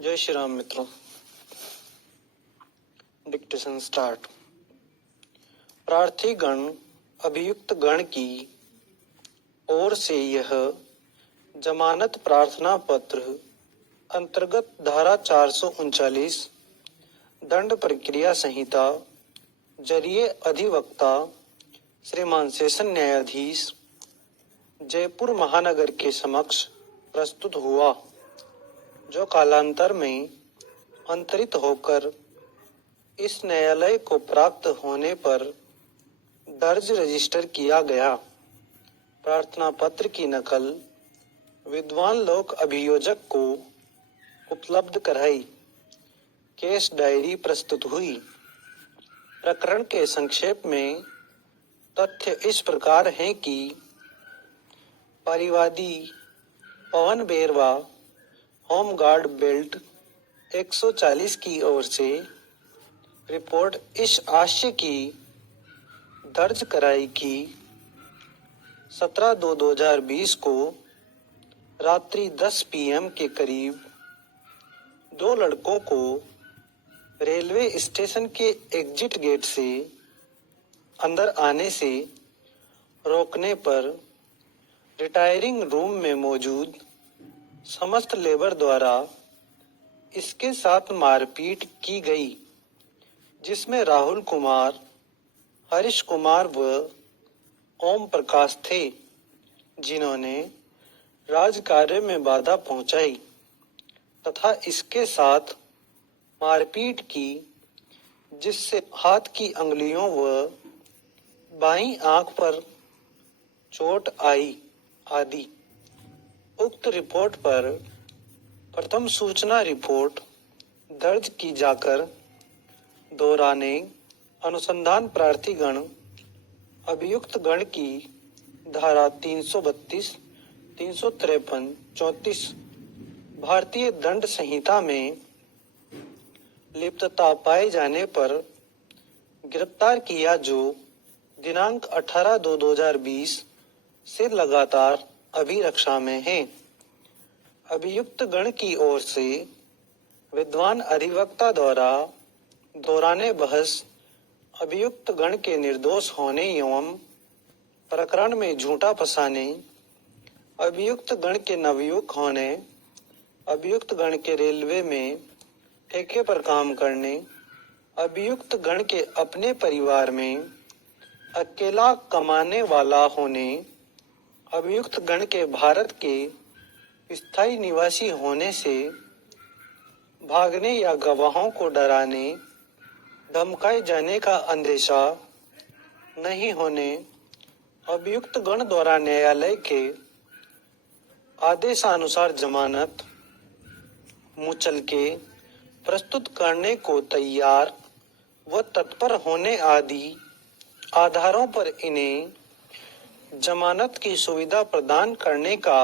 जय श्री राम मित्रों। Dictation start. प्रार्थी गण अभियुक्त गण की ओर से यह जमानत प्रार्थना पत्र अंतर्गत धारा 439 दंड प्रक्रिया संहिता जरिए अधिवक्ता श्रीमान सेशन न्यायाधीश जयपुर महानगर के समक्ष प्रस्तुत हुआ, जो कालांतर में अंतरित होकर इस न्यायालय को प्राप्त होने पर दर्ज रजिस्टर किया गया। प्रार्थना पत्र की नकल विद्वान लोक अभियोजक को उपलब्ध कराई। केस डायरी प्रस्तुत हुई। प्रकरण के संक्षेप में तथ्य इस प्रकार हैं कि परिवादी पवन बेरवा होमगार्ड बेल्ट 140 की ओर से रिपोर्ट इस आशय की दर्ज कराई कि 17/2/2020 को रात्रि 10 PM के करीब दो लड़कों को रेलवे स्टेशन के एग्जिट गेट से अंदर आने से रोकने पर रिटायरिंग रूम में मौजूद समस्त लेबर द्वारा इसके साथ मारपीट की गई, जिसमें राहुल कुमार, हरीश कुमार व ओम प्रकाश थे, जिन्होंने राजकार्य में बाधा पहुंचाई तथा इसके साथ मारपीट की, जिससे हाथ की अंगुलियों व बाईं आंख पर चोट आई आदि। उक्त रिपोर्ट पर प्रथम सूचना रिपोर्ट दर्ज की जाकर दौराने अनुसंधान प्रार्थीगण अभियुक्त गण की धारा 332, 353, 34 भारतीय दंड संहिता में लिप्तता पाए जाने पर गिरफ्तार किया, जो दिनांक 18/2/2020 से लगातार अभिरक्षा में है। अभियुक्त गण की ओर से विद्वान अधिवक्ता द्वारा दौराने बहस अभियुक्त गण के निर्दोष होने एवं प्रकरण में झूठा फंसाने, अभियुक्त गण के नवयुवक होने, अभियुक्त गण के रेलवे में ठेके पर काम करने, अभियुक्त गण के अपने परिवार में अकेला कमाने वाला होने, अभियुक्त गण के भारत के स्थायी निवासी होने से भागने या गवाहों को डराने धमकाए जाने का अंदेशा नहीं होने, अभियुक्त गण द्वारा न्यायालय के आदेशानुसार जमानत मुचलके प्रस्तुत करने को तैयार व तत्पर होने आदि आधारों पर इन्हें जमानत की सुविधा प्रदान करने का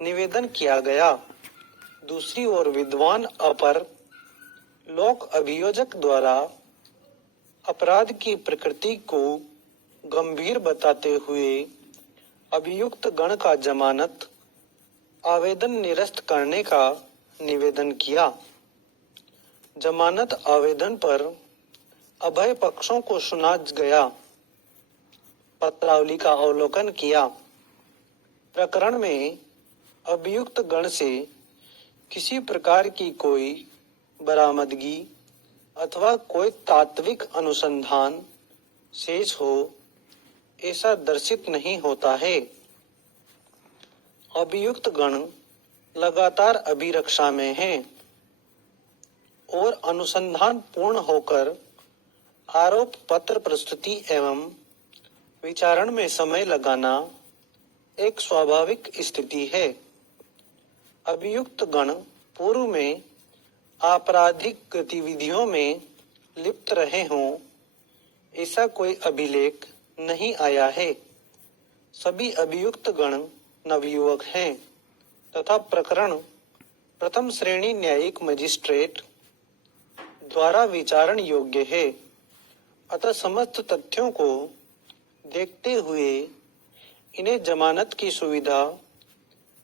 निवेदन किया गया। दूसरी ओर विद्वान अपर लोक अभियोजक द्वारा अपराध की प्रकृति को गंभीर बताते हुए अभियुक्त गण का जमानत आवेदन निरस्त करने का निवेदन किया। जमानत आवेदन पर अभय पक्षों को सुना गया। पत्रावली का अवलोकन किया। प्रकरण में अभियुक्त गण से किसी प्रकार की कोई बरामदगी अथवा कोई तात्विक अनुसंधान शेष हो, ऐसा दर्शित नहीं होता है। अभियुक्त गण लगातार अभिरक्षा में हैं और अनुसंधान पूर्ण होकर आरोप पत्र प्रस्तुति एवं विचारण में समय लगाना एक स्वाभाविक स्थिति है। अभियुक्त गण पूर्व में आपराधिक गतिविधियों में लिप्त रहे हों, ऐसा कोई अभिलेख नहीं आया है। सभी अभियुक्त गण नवयुवक हैं तथा प्रकरण प्रथम श्रेणी न्यायिक मजिस्ट्रेट द्वारा विचारण योग्य है। अतः समस्त तथ्यों को देखते हुए इन्हें जमानत की सुविधा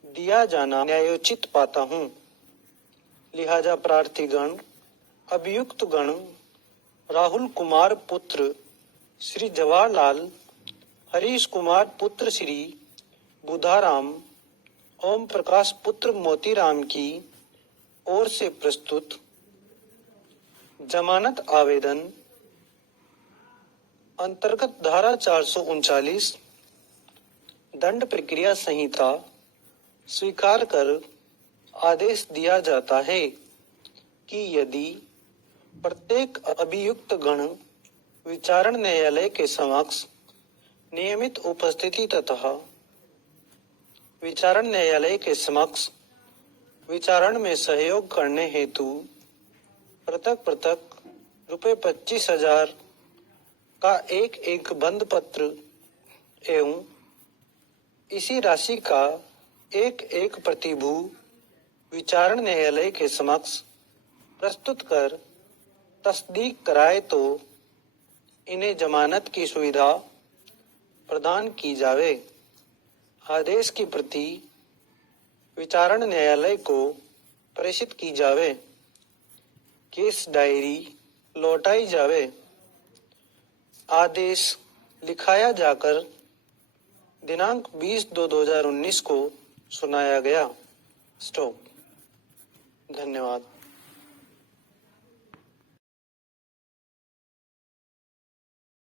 दिया जाना न्यायोचित पाता हूँ। लिहाजा प्रार्थीगण अभियुक्त गण राहुल कुमार पुत्र श्री जवाहरलाल, हरीश कुमार पुत्र श्री बुधाराम, ओम प्रकाश पुत्र मोतीराम की ओर से प्रस्तुत जमानत आवेदन अंतर्गत धारा 439 दंड प्रक्रिया संहिता स्वीकार कर आदेश दिया जाता है कि यदि प्रत्येक अभियुक्त गण विचारण न्यायालय के समक्ष नियमित उपस्थिति तथा विचारण न्यायालय के समक्ष विचारण में सहयोग करने हेतु पृथक पृथक ₹25,000 का एक एक बंद पत्र एवं इसी राशि का एक एक प्रतिभू विचारण न्यायालय के समक्ष प्रस्तुत कर तस्दीक कराए तो इन्हें जमानत की सुविधा प्रदान की जावे। आदेश की प्रति विचारण न्यायालय को प्रेषित की जावे। केस डायरी लौटाई जावे। आदेश लिखाया जाकर दिनांक 20/2/2019 को सुनाया गया। स्टॉप। धन्यवाद।